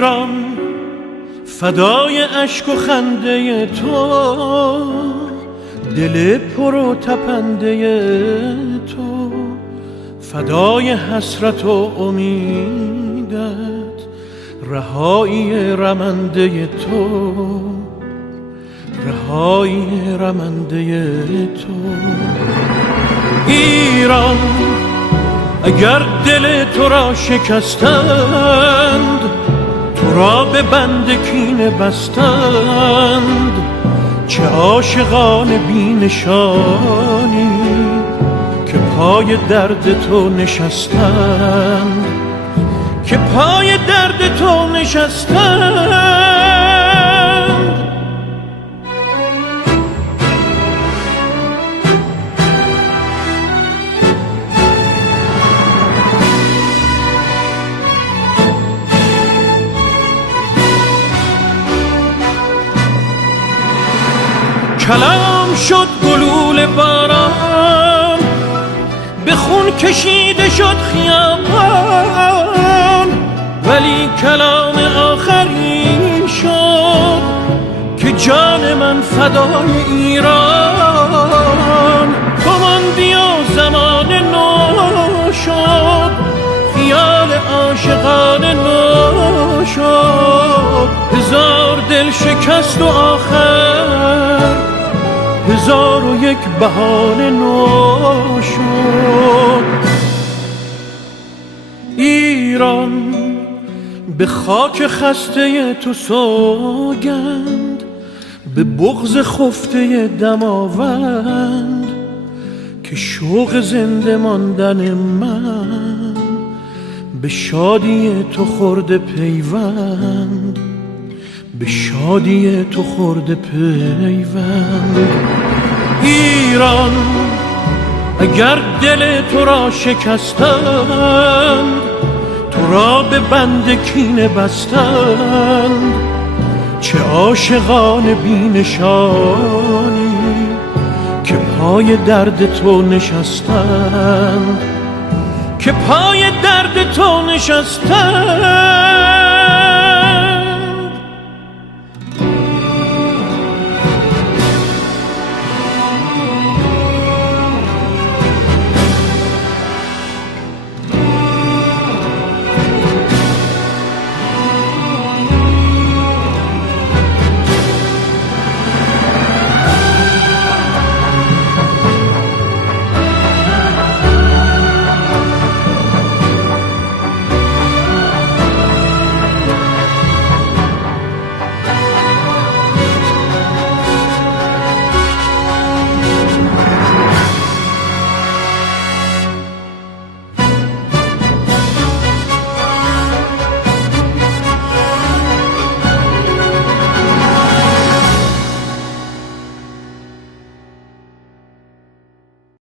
ایران فدای اشک و خنده تو، دل پر و تپنده تو، فدای حسرت و امیدت، رهایی رمنده تو، رهایی رمنده تو. ایران اگر دل تو را شکستند، تو را به بند کینه بستند، چه عاشقان بی نشانی که پای درد تو نشستند، که پای درد تو نشستند. کلام شد گلوله باران، به خون کشیده شد خیابان، ولی کلام آخرین شد که جان من فدای ایران. تو ماندی و زمان نو شد، خیال عاشقانه نو شد، هزار دل شکست و آخر هزار و یک بهانه نو شد. ایران به خاک خسته تو سوگند، به بغض خفته دماوند، که شوق زنده ماندن من به شادی تو خورده پیوند، به شادی تو خورده پیوند. ایران اگر دل تو را شکستند، تو را به بند کینه بستند، چه عاشقان بی نشانی که پای درد تو نشستند، که پای درد تو نشستند.